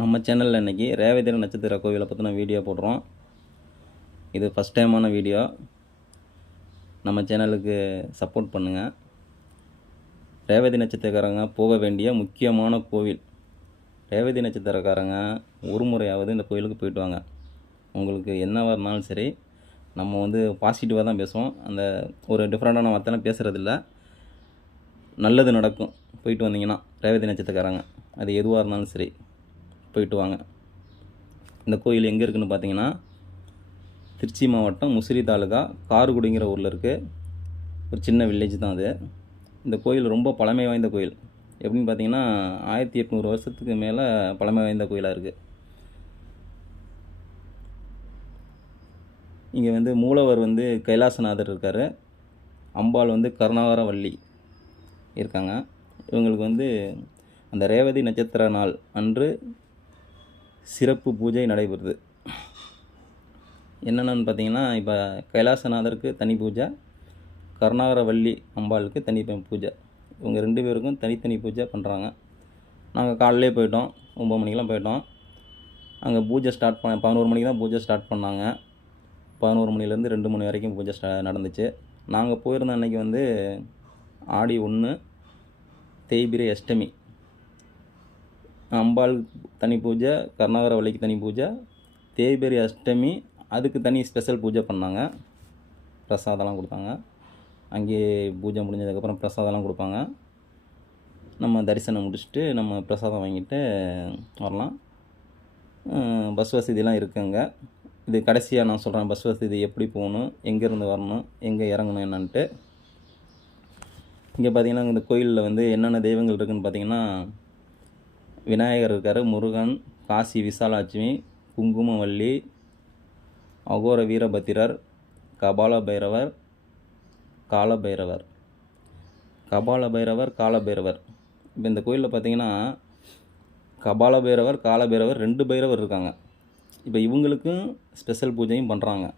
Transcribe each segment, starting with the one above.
நம்ம சேனலில் இன்றைக்கி ரேவதிர நட்சத்திர கோவிலை பற்றின வீடியோ போடுறோம். இது ஃபஸ்ட் டைமான வீடியோ நம்ம சேனலுக்கு சப்போர்ட் பண்ணுங்கள் ரேவதி நட்சத்திரக்காரங்க போக வேண்டிய முக்கியமான கோவில். ரேவதி நட்சத்திரக்காரங்க ஒரு முறையாவது இந்த கோயிலுக்கு போயிட்டு வாங்க. உங்களுக்கு என்னவாக இருந்தாலும் சரி நம்ம வந்து பாசிட்டிவாக தான் பேசுவோம். அந்த ஒரு டிஃப்ரெண்ட்டான வார்த்தைலாம் பேசுகிறதில்ல நல்லது நடக்கும். போயிட்டு வந்தீங்கன்னா ரேவதி நட்சத்திரக்காரங்க அது எதுவாக இருந்தாலும் சரி. போயிட்டு வாங்க. இந்த கோயில் எங்கே இருக்குதுன்னு பார்த்தீங்கன்னா திருச்சி மாவட்டம் முசிறி தாலுகா கார்குடிங்கிற ஊரில் இருக்குது ஒரு சின்ன வில்லேஜ் தான் அது. இந்த கோயில் ரொம்ப பழமை வாய்ந்த கோயில். எப்படின்னு பார்த்தீங்கன்னா ஆயிரத்தி எட்நூறு வருஷத்துக்கு மேலே பழமை வாய்ந்த கோயிலாக இருக்குது இங்கே வந்து மூலவர் வந்து கைலாசநாதர் இருக்கார். அம்பாள் வந்து கருணாகரவள்ளி இருக்காங்க. இவங்களுக்கு வந்து அந்த ரேவதி நட்சத்திர நாள் அன்று சிறப்பு பூஜை நடைபெறுது. என்னென்னு பார்த்தீங்கன்னா இப்போ கைலாசநாதருக்கு தனி பூஜை கருணாகரவள்ளி அம்பாளுக்கு தனி பூஜை. இவங்க ரெண்டு பேருக்கும் தனித்தனி பூஜை பண்ணுறாங்க நாங்கள் காலையிலே போயிட்டோம் ஒம்பது மணிக்கெலாம் போயிட்டோம். அங்கே பூஜை ஸ்டார்ட் பண்ண பதினோரு மணிக்கு தான் பூஜை ஸ்டார்ட் பண்ணாங்க. பதினோரு மணிலேருந்து ரெண்டு மணி வரைக்கும் பூஜை ஸ்டா நடந்துச்சு. நாங்கள் போயிருந்த அன்றைக்கி வந்து ஆடி ஒன்று தேய்பிரை அஷ்டமி. அம்பாள் தனி பூஜை கருணாகரவள்ளிக்கு தனி பூஜை தேய்பெரி அஷ்டமி அதுக்கு தனி ஸ்பெஷல் பூஜை பண்ணாங்க. பிரசாதம்லாம் கொடுத்தாங்க. அங்கேயே பூஜை முடிஞ்சதுக்கப்புறம் பிரசாதம்லாம் கொடுப்பாங்க. நம்ம தரிசனம் முடிச்சுட்டு நம்ம பிரசாதம் வாங்கிட்டு வரலாம். பஸ் வசதிலாம் இருக்குங்க. இது கடைசியாக நான் சொல்கிறேன் பஸ் வசதி எப்படி போகணும் எங்கேருந்து வரணும் எங்கே இறங்கணும் என்னன்ட்டு. இங்கே பார்த்தீங்கன்னா இந்த கோயிலில் வந்து என்னென்ன தெய்வங்கள் இருக்குதுன்னு பார்த்தீங்கன்னா விநாயகர் இருக்கார். முருகன் காசி விசாலாட்சுமி குங்குமவள்ளி அகோர வீரபத்திரர் கபால பைரவர் காலபைரவர். கபால பைரவர் காலபைரவர். இப்போ இந்த கோயிலில் பார்த்தீங்கன்னா கபால பைரவர் காலபைரவர் ரெண்டு பைரவர் இருக்காங்க. இப்போ இவங்களுக்கும் ஸ்பெஷல் பூஜையும் பண்ணுறாங்க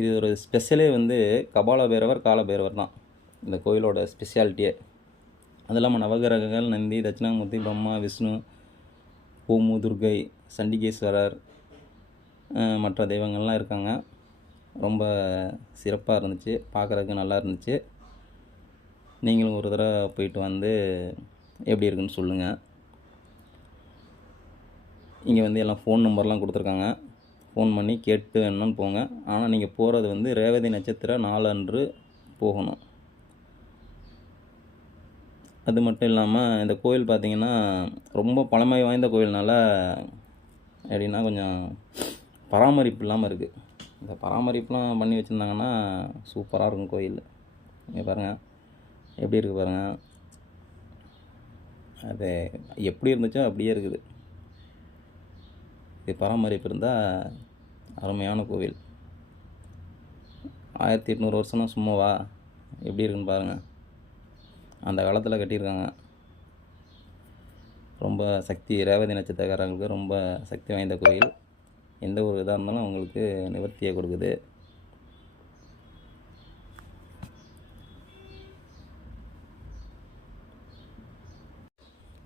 இது ஒரு ஸ்பெஷலே வந்து கபால பைரவர் கால பைரவர் தான். இந்த கோயிலோட ஸ்பெஷாலிட்டியே அது இல்லாமல் நவகிரகங்கள் நந்தி தட்சிணாமூர்த்தி பிரம்மா விஷ்ணு ஓமு துர்கை சண்டிகேஸ்வரர் மற்ற தெய்வங்கள்லாம் இருக்காங்க. ரொம்ப சிறப்பாக இருந்துச்சு. பார்க்குறதுக்கு நல்லா இருந்துச்சு. நீங்களும் ஒரு தடவை போயிட்டு வந்து எப்படி இருக்குன்னு சொல்லுங்கள் இங்கே வந்து எல்லாம் ஃபோன் நம்பர்லாம் கொடுத்துருக்காங்க. ஃபோன் பண்ணி கேட்டு வேணும்னு போங்க. ஆனால் நீங்கள் போகிறது வந்து ரேவதி நட்சத்திர அன்று போகணும். அது மட்டும் இல்லாமல் இந்த கோயில் பார்த்தீங்கன்னா ரொம்ப பழமை வாய்ந்த கோயில்னால எப்படின்னா கொஞ்சம் பராமரிப்பு இல்லாமல் இருக்குது இந்த பராமரிப்புலாம் பண்ணி வச்சுருந்தாங்கன்னா சூப்பராக இருக்கும் கோயில். இங்கே பாருங்கள் எப்படி இருக்குது பாருங்கள் அது எப்படி இருந்துச்சோ அப்படியே இருக்குது. இது பராமரிப்பு இருந்தால் அருமையான கோவில். ஆயிரத்தி எட்நூறு வருஷம்னா சும்மாவா? எப்படி இருக்குன்னு பாருங்கள் அந்த காலத்தில் கட்டியிருக்காங்க. ரொம்ப சக்தி ரேவதி நட்சத்திரக்காரங்களுக்கு ரொம்ப சக்தி வாய்ந்த கோயில் எந்த ஒரு இதாக இருந்தாலும் அவங்களுக்கு நிவர்த்தியை கொடுக்குது.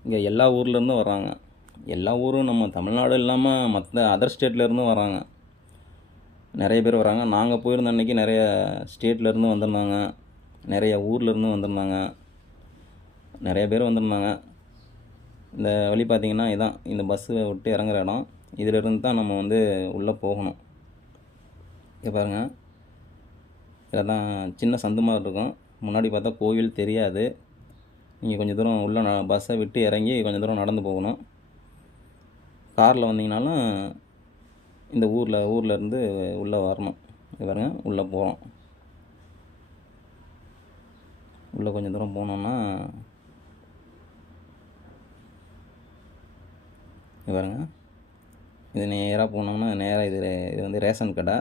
இங்கே எல்லா ஊர்லேருந்தும் வர்றாங்க. எல்லா ஊரும் நம்ம தமிழ்நாடு இல்லாமல் மற்ற அதர் ஸ்டேட்லேருந்தும் வராங்க நிறைய பேர் வராங்க நாங்கள் போயிருந்த அன்றைக்கி நிறைய ஸ்டேட்லேருந்து வந்திருந்தாங்க. நிறைய ஊர்லேருந்து வந்திருந்தாங்க. நிறைய பேர் வந்திருந்தாங்க. இந்த வழி பார்த்திங்கன்னா இதான். இந்த பஸ்ஸு விட்டு இறங்குற இடம். இதிலிருந்து தான் நம்ம வந்து உள்ளே போகணும். இங்கே பாருங்கள் இதில் தான் சின்ன சந்து மாதிரி இருக்கும். முன்னாடி பார்த்தா கோவில் தெரியாது. நீங்கள் கொஞ்சம் தூரம் உள்ள ந பஸ்ஸை விட்டு இறங்கி கொஞ்சம் தூரம் நடந்து போகணும். காரில் வந்தீங்கனாலும் இந்த ஊரில் ஊரில் இருந்து உள்ளே வரணும். இங்க உள்ளே போகிறோம் உள்ளே கொஞ்சம் தூரம் போனோன்னா இங்க பாருங்க. இது நேராக போனோம்னா நேராக இது இது வந்து ரேஷன் கடை.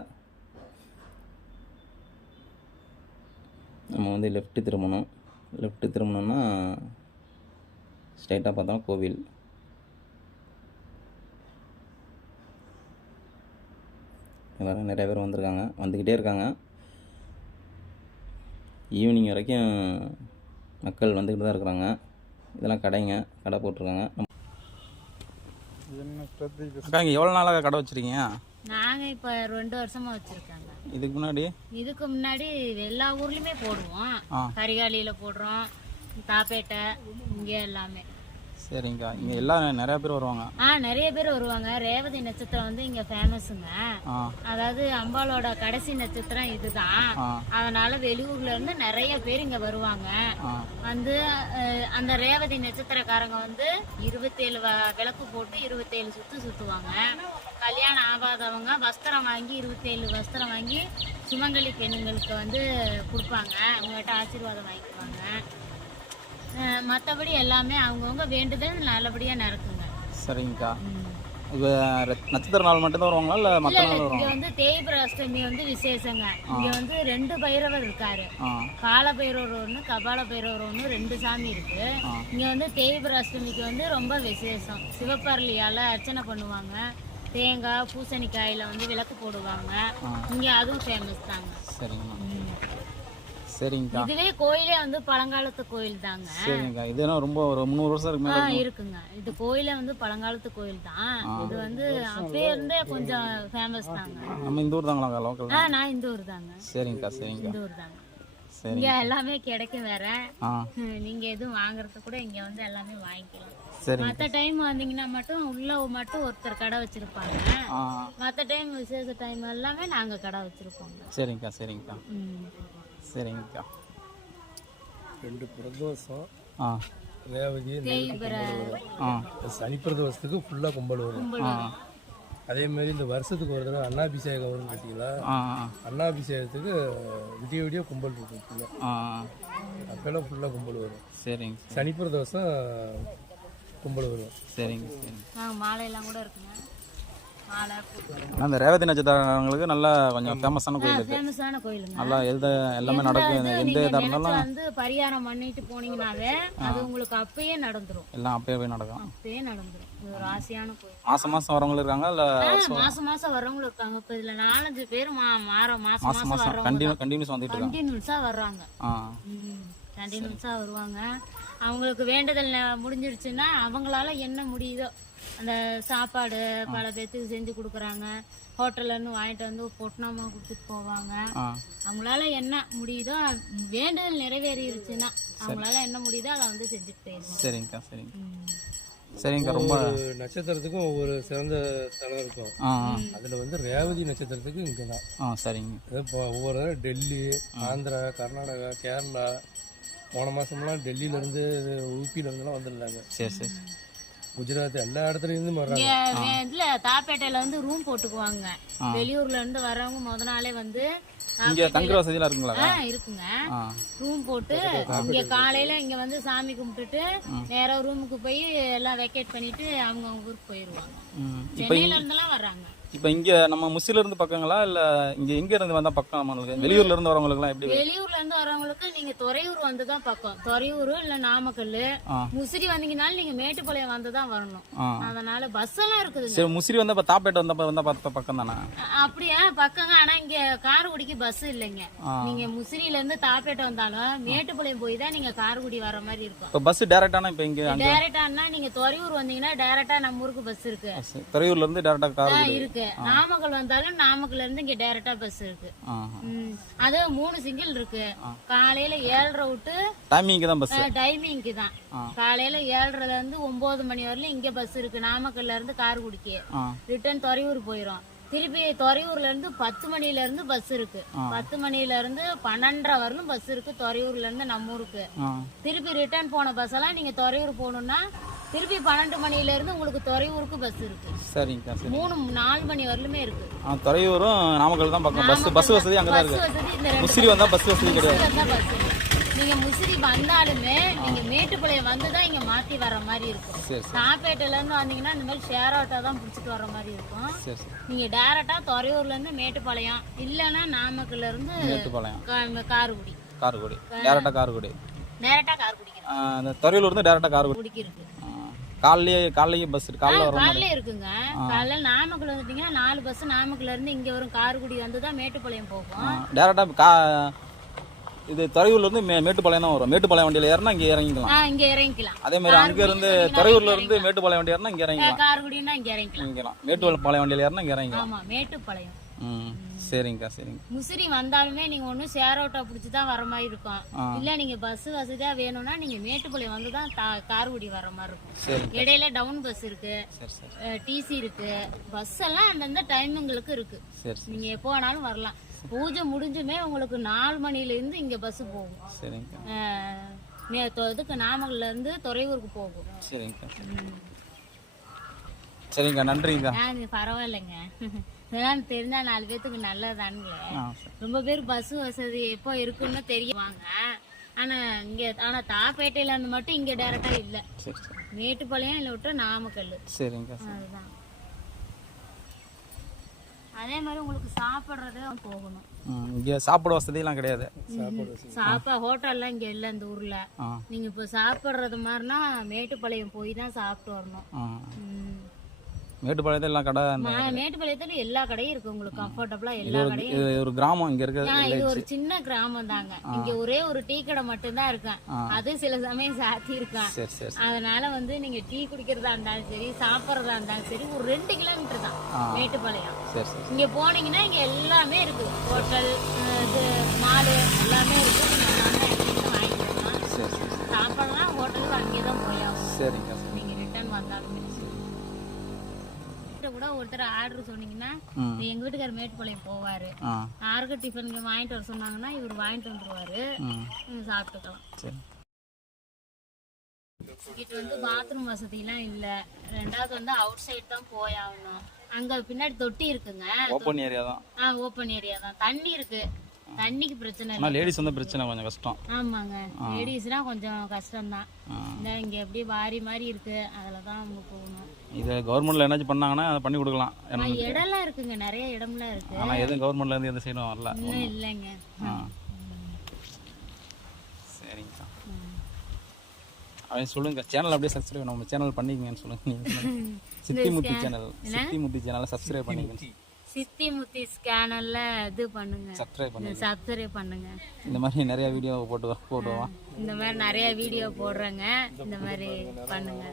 நம்ம வந்து லெஃப்ட்டு திரும்பணும். லெஃப்ட்டு திரும்பணும்னா ஸ்ட்ரைட்டாக பார்த்தோம் கோவில். எல்லோரும் நிறைய பேர் வந்திருக்காங்க. வந்துக்கிட்டே இருக்காங்க. ஈவினிங் வரைக்கும் மக்கள் வந்துக்கிட்டு தான் இருக்கிறாங்க. இதெல்லாம் கடைங்க. கடை போட்டிருக்காங்க. அக்கா இங்கே எவ்வளோ நாளாக கடை வச்சிருக்கீங்க? நாங்க இப்ப ரெண்டு வருஷமா வச்சிருக்காங்க. இதுக்கு முன்னாடி? இதுக்கு முன்னாடி எல்லா ஊர்லயுமே போடுவோம். கரிகாலியில போடுறோம். தாப்பேட்டை இங்க எல்லாமே. சரிங்கக்கா இங்கே எல்லாம் நிறையா பேர் வருவாங்க. ஆ நிறைய பேர் வருவாங்க. ரேவதி நட்சத்திரம் வந்து இங்க ஃபேமஸுங்க அதாவது அம்பாளோட கடைசி நட்சத்திரம் இதுதான். அதனால வெளியூர்ல இருந்து நிறைய பேர் இங்க வருவாங்க. வந்து அந்த ரேவதி நட்சத்திரக்காரங்க வந்து இருபத்தேழு விளக்கு போட்டு இருபத்தேழு சுத்து சுத்துவாங்க. கல்யாணம் ஆகாதவங்க வஸ்திரம் வாங்கி இருபத்தேழு வஸ்திரம் வாங்கி சுமங்கலி பெண்ணுங்களுக்கு வந்து கொடுப்பாங்க. அவங்ககிட்ட ஆசீர்வாதம் வாங்கிக்குவாங்க. மத்தபடி எல்லாமே அவங்கவுங்க வேண்டுதல் நல்லபடியா நடக்குங்க. சரிங்கக்கா. இப்போ நட்சத்திர நாள் மட்டும்தான் வருவாங்களா? இல்லை மற்ற நாள் இங்க வந்து தேய்பிர அஷ்டமி வந்து விசேஷங்க. இங்க வந்து ரெண்டு பைரவர் இருக்காரு. கால பைரவர் ஒன்று கபால பைரவர் ஒன்று ரெண்டு சாமி இருக்கு. இங்க வந்து தேய்பிர அஷ்டமிக்கு வந்து ரொம்ப விசேஷம். சிவப்பரளியால அர்ச்சனை பண்ணுவாங்க. தேங்காய் பூசணிக்காயில வந்து விளக்கு போடுவாங்க. இங்க அதுவும் ஃபேமஸ் தாங்க. சரிங்கண்ணா ம். சரிங்கக்கா. இதுவே கோயிலே வந்து பழங்காலத்து கோயில் தாங்க சரிங்கக்கா. இது என்ன ரொம்ப ஒரு முந்நூறு வருஷம் இருக்கு மேலே இருக்குங்க. இது கோயிலே வந்து பழங்காலத்து கோயில் தான் இது வந்து அப்பயே இருந்தே கொஞ்சம் ஃபேமஸ் தாங்க. நம்ம இந்த ஊர் தாங்களாக்கா லோக்கல் ஆ நான் இந்த ஊர் தாங்க சரிங்கக்கா சரிங்கக்கா. இந்த ஊர் தாங்க இங்க எல்லாமே கிடைக்கும் வேற. நீங்க எதுவும் வாங்குறது கூட இங்க வந்து எல்லாமே வாங்கிக்கலாம். சரிங்க. மத்த டைம் வந்தீங்கன்னா மட்டும் உள்ள மட்டும் ஒருத்தர் கடை வச்சிருப்பாங்க. மத்த டைம் விசேஷ டைம் எல்லாமே நாங்க கடை வச்சிருப்போங்க. சரிங்கக்கா சரிங்கக்கா. சரிங்கக்கா. ரெண்டு பிரதோஷம் ஆ. ரேவதி தேய்பிர ஆ. சனி பிரதோஷத்துக்கு ஃபுல்லாக கும்பல் வரும் அதே மாதிரி இந்த வருஷத்துக்கு ஒரு தடவை அன்னாபிஷேகம் வரும் பார்த்தீங்களா ஆ அன்னாபிஷேகத்துக்கு விடிய விடிய கும்பல் இருக்கும் ஃபுல்லாக ஆ. அப்போல்லாம் ஃபுல்லாக கும்பல் வரும். சரிங்க சனி பிரதோஷம் கும்பல் வரும். சரிங்க சரிங்க. மாலையெல்லாம் கூட இருக்குங்க. இந்த ரேவதி நட்சத்திரங்களுக்கு நல்லா கொஞ்சம் ஃபேமஸான கோயில் ஃபேமஸான கோயிலுங்க. நல்லா எந்த எல்லாமே நடக்கும். எந்த இதாக இருந்தாலும் வந்து பரிகாரம் பண்ணிட்டு போனீங்கன்னாவே அது உங்களுக்கு அப்பயே நடந்துரும். எல்லாம் அப்பயே போய் நடக்கும். அப்பயே நடந்துரும். ஒரு ஆசையான கோயில். மாசம் மாசம் வரவங்களும் இருக்காங்க இல்லை மாசம் மாசம் வர்றவங்களும் இருக்காங்க. இப்ப இதுல நாலஞ்சு பேர் மா- மாற மாசம் மாசம் மாசம் கண்டினியூ கண்டினியூஸ் வந்துட்டு இருக்காங்க. கண்டினியூஸா வர்றாங்க. கண்டினியூஸா வருவாங்க. அவங்களுக்கு வேண்டுதல் முடிஞ்சிருச்சுன்னா அவங்களால என்ன முடியுதோ அந்த சாப்பாடு பல பேர்த்துக்கு செஞ்சு கொடுக்குறாங்க. ஹோட்டல்ல இருந்து வாங்கிட்டு வந்து பொட்டணமா கொடுத்துட்டு போவாங்க. அவங்களால என்ன முடியுதோ வேண்டுதல் நிறைவேறிடுச்சுன்னா அவங்களால என்ன முடியுதோ அதை வந்து செஞ்சுட்டு சரிங்கக்கா சரிங்க. சரிங்கக்கா ரொம்ப ஒவ்வொரு நட்சத்திரத்துக்கும் ஒவ்வொரு சிறந்த தலம் இருக்கும். அதில் வந்து ரேவதி நட்சத்திரத்துக்கு இங்கே தான் ஆ சரிங்க. இப்போ ஒவ்வொரு டெல்லி ஆந்திரா கர்நாடகா கேரளா போன மாதம்லாம் டெல்லியிலேருந்து ஊப்பியிலேருந்துலாம் வந்திருந்தாங்க. சரி சரி. குஜராத் எல்லா இடத்துலேருந்து வர்றாங்க. இதுல தாப்பேட்டையில வந்து ரூம் போட்டுக்குவாங்க. வெளியூர்ல இருந்து வர்றவங்க முத நாளே வந்து இங்கே தங்குற வசதியெல்லாம் இருக்குங்களா? ஆ, இருக்குங்க. ரூம் போட்டு இங்க காலையில இங்க வந்து சாமி கும்பிட்டுட்டு நேரா ரூமுக்கு போய் எல்லாம் வெக்கேட் பண்ணிட்டு அவங்க அவங்க ஊருக்கு போயிருவாங்க. ம். சென்னையில இருந்தெல்லாம் வர்றாங்க. இப்போ இங்கே நம்ம முசில இருந்து பக்கங்களா? இல்லை இங்கே எங்கே இருந்து வந்தால் பக்கம் நம்மளுக்கு? வெளியூர்ல இருந்து வரவங்களுக்குலாம் எப்படி வெளியூர்ல இருந்து வரவங்களுக்கு நீங்க துறையூர் வந்து தான் பக்கம். துறையூர் இல்ல நாமக்கல். முசிறி வந்தீங்கனாலும் நீங்க மேட்டுப்பாளையம் வந்து தான் வரணும் அதனால பஸ் எல்லாம் இருக்குதுங்க. சரி முசிறி வந்தால் இப்போ தாப்பேட்டை வந்தப்போ வந்தால் பார்த்த பக்கம் தானே? அப்படியா? பக்கங்க. ஆனா இங்க காரைக்குடிக்கு பஸ் இல்லைங்க. நீங்க முசிறியில இருந்து தாப்பேட்டை வந்தாலும் மேட்டுப்பாளையம் போய் தான் நீங்க காரைக்குடி வர மாதிரி இருக்கும். இப்போ பஸ் டேரெக்டானா இப்போ இங்கே டைரக்டானா நீங்க துறையூர் வந்தீங்கன்னா டைரக்டா நம்ம ஊருக்கு பஸ் இருக்கு. துறையூர்ல இருந்து டேரெக்டாக ஆ, கார் இருக்கு. நாமக்கல் வந்தாலும் நாமக்கல்ல இருந்து இங்க டைரக்டா பஸ் இருக்கு. அது மூணு சிங்கிள் இருக்கு. காலையில ஏழரை விட்டு டைமிங் இங்கே தான் பஸ் டைமிங்க்கு தான். காலையில ஏழரைல இருந்து ஒன்பது மணி வரலும் இங்க பஸ் இருக்கு. நாமக்கல்ல இருந்து காரைக்குடிக்கு ஆ. ரிட்டர்ன் துறையூர் போயிரும். திருப்பி துறையூர்ல இருந்து பத்து மணில இருந்து பஸ் இருக்கு. பத்து மணில இருந்து பன்னெண்டரை வரலும் பஸ் இருக்கு. துறையூர்ல இருந்து நம்ம ஊருக்கு. திருப்பி ரிட்டர்ன் போன பஸ் எல்லாம் நீங்க துறையூர் போகணும்னா திருப்பி பன்னெண்டு மணில இருந்து உங்களுக்கு துறையூருக்கு பஸ் இருக்கு. சரிங்கக்கா சரி மூணு நாலு மணி வரலுமே இருக்கு. ஆ துறையூரும் நாமக்கல் தான் பக்கம். பஸ் பஸ் வசதி அங்கே தான் இருக்கு. முசிறி வந்தால் பஸ் வசதி கிடையாது. நீங்க முசிறி வந்தாலுமே நீங்க மேட்டுப்பாளையம் வந்து தான் இங்க மாத்தி வர மாதிரி இருக்கும். சாப்பேட்டையில இருந்து வந்தீங்கன்னா இந்த மாதிரி ஷேர் ஆட்டோ தான் பிடிச்சிட்டு வர மாதிரி இருக்கும். நீங்க டேரக்டா துறையூர்ல இருந்து மேட்டுப்பாளையம் இல்லைன்னா நாமக்கல்ல இருந்து மேட்டுப்பாளையம். காரைக்குடி. காரைக்குடி. டேரெக்டாக காரைக்குடி. டேரக்டா இந்த துறையூர்ல இருந்து டேரெக்டாக காரைக்குடி. இருக்கு காலையிலேயே காலையிலேயே பஸ் இருக்கு. காலைல வரும் காலையில இருக்குங்க. காலையில நாமக்கல் வந்துட்டீங்கன்னா நாலு பஸ் நாமக்கல்ல இருந்து இங்க வரும். காரைக்குடி வந்து தான் மேட்டுப்பாளையம் போகும். டேரெக்டாக கா இது துறையூர்ல இருந்து மேட்டுப்பாளையம் தான் வரும். மேட்டுப்பாளையம் வண்டியில ஏறினா இங்க இறங்கிக்கலாம். இங்க இறங்கிக்கலாம். அதே மாதிரி அங்க இருந்து துறையூர்ல இருந்து மேட்டுப்பாளையம் வண்டி ஏறினா இங்க இறங்கிக்கலாம். காரக்குடினா இங்க இறங்கிக்கலாம். மேட்டுப்பாளையம் வண்டியில ஏறினா இங்க இறங்கிக்கலாம். ஆமா மேட்டுப்பாளையம். ம். சரிங்கக்கா சரிங்க. முசிறி வந்தாலுமே நீங்க ஒன்னும் சேரோட்டா பிடிச்சி தான் வர மாதிரி இருக்கும். இல்ல நீங்க பஸ் வசதியா வேணும்னா நீங்க மேட்டுப்பாளையம் வந்து தான் காரக்குடி வர மாதிரி இருக்கும். சரிங்க. இடையில டவுன் பஸ் இருக்கு. டிசி இருக்கு. பஸ் எல்லாம் அந்தந்த டைமிங்களுக்கு இருக்கு. நீங்க எப்போ வேணாலும் வரலாம். பூஜை முடிஞ்சுமே உங்களுக்கு நாலு மணில இருந்து இங்க பஸ் போகும். தொ- இதுக்கு நாமக்கல்ல இருந்து துறையூருக்கு போகும். சரிங்கக்கா. சரிங்கக்கா நன்றிங்கக்கா. பரவாயில்லைங்க. இதெல்லாம் தெரிஞ்சா நாலு பேத்துக்கு நல்லதானுங்களே ரொம்ப பேர் பஸ் வசதி எப்போ இருக்குன்னு தெரியுவாங்க. ஆனா இங்க ஆனா தாப்பேட்டையில இருந்து மட்டும் இங்க டைரக்டா இல்ல. மேட்டுப்பாளையம் இல்ல விட்டு நாமக்கல் சரிங்கக்கா சரி. அதுதான். அதே மாதிரி உங்களுக்கு சாப்பிட்றது போகணும். இங்கே சாப்பிட வசதியெல்லாம் கிடையாது. சாப்பா ஹோட்டல்லாம் இங்க இல்ல இந்த ஊர்ல. நீங்க இப்ப சாப்பிடுறது மாதிரினா மேட்டுப்பாளையம் போய் தான் சாப்பிட்டு வரணும். மேட்டுப்பாளையத்தில் எல்லாம் கடை மேட்டுப்பாளையத்துல எல்லா கடையும் இருக்கு உங்களுக்கு கம்ஃபர்டபுளா எல்லா கடையும் இது ஒரு கிராமம் இங்க இருக்கிறது ஆ, இது ஒரு சின்ன கிராமம் தாங்க இங்க ஒரே ஒரு டீ கடை மட்டும்தான் இருக்கேன் ஆ. அது சில சமயம் சாத்தி இருக்கான் அதனால வந்து நீங்க டீ குடிக்கிறதா இருந்தாலும் சரி சாப்பிட்றதா இருந்தாலும் சரி ஒரு ரெண்டு கிலோமீட்டர் தான். மேட்டுப்பாளையம். இங்க போனீங்கன்னா இங்க எல்லாமே இருக்கு. ஹோட்டல் இது மாலு எல்லாமே இருக்கு. வாங்கிக்கலாம். சாப்பிடலாம் ஹோட்டலுக்கு அங்கேயே தான் போய் ஆகணும் கூட ஒருத்தர் ஆர்டர் சொன்னீங்கன்னா எங்க வீட்டுக்கார மேட்டுப்பாளையம் போவாரு. ஆ. யாருக்கு டிஃபன் வாங்கிட்டு வர சொன்னாங்கன்னா இவர் வாங்கிட்டு வந்துருவாரு. சாப்பிட்டுக்கலாம். இங்கிட்ட வந்து பாத்ரூம் வசதிலாம் இல்ல. ரெண்டாவது வந்து அவுட் சைடு தான் போய் ஆகணும். அங்க பின்னாடி தொட்டி இருக்குங்க. ஓப்பன் ஏரியா தான். ஆ ஓப்பன் ஏரியா தான். தண்ணி இருக்கு. தண்ணிக்கு பிரச்சனை இல்லை. லேடிஸ் வந்து பிரச்சனை கொஞ்சம் கஷ்டம். ஆமாங்க. லேடிஸ்னா கொஞ்சம் கஷ்டம்தான். ஆ. இந்த இங்க எப்படி வாரி மாதிரி இருக்கு. அதுல தான் அவங்க போகணும். இது கவர்மெண்ட்ல என்னாச்சும் பண்ணாங்கன்னா அதை பண்ணி கொடுக்கலாம். இடம்லாம் இருக்குங்க. நிறைய இடம்லாம் இருக்கு. ஆனால் எதுவும் கவர்மெண்ட்ல இருந்து எந்த சைடும் வரல. இல்லைங்க. ஆ. சரிங்கக்கா அவன் சொல்லுங்க. சேனல் அப்படியே சப்ஸ்கிரைப் நம்ம சேனல் பண்ணிக்கங்கன்னு சொல்லுங்க. சொல்லுங்க. சித்திமுத்தி சேனல் சித்திமுத்தி சேனலை சப்ஸ்கிரைப் பண்ணிக்கங்க. சித்தி முத்தி ஸ்கேனர்ல இது பண்ணுங்க. சப்ஸ்கிரைப் பண்ணி சப்ஸ்கிரைப் பண்ணுங்க. இந்த மாதிரி நிறைய வீடியோ போட்டு போட்டுவோம் இந்த மாதிரி நிறைய வீடியோ போடுறேங்க. இந்த மாதிரி பண்ணுங்க.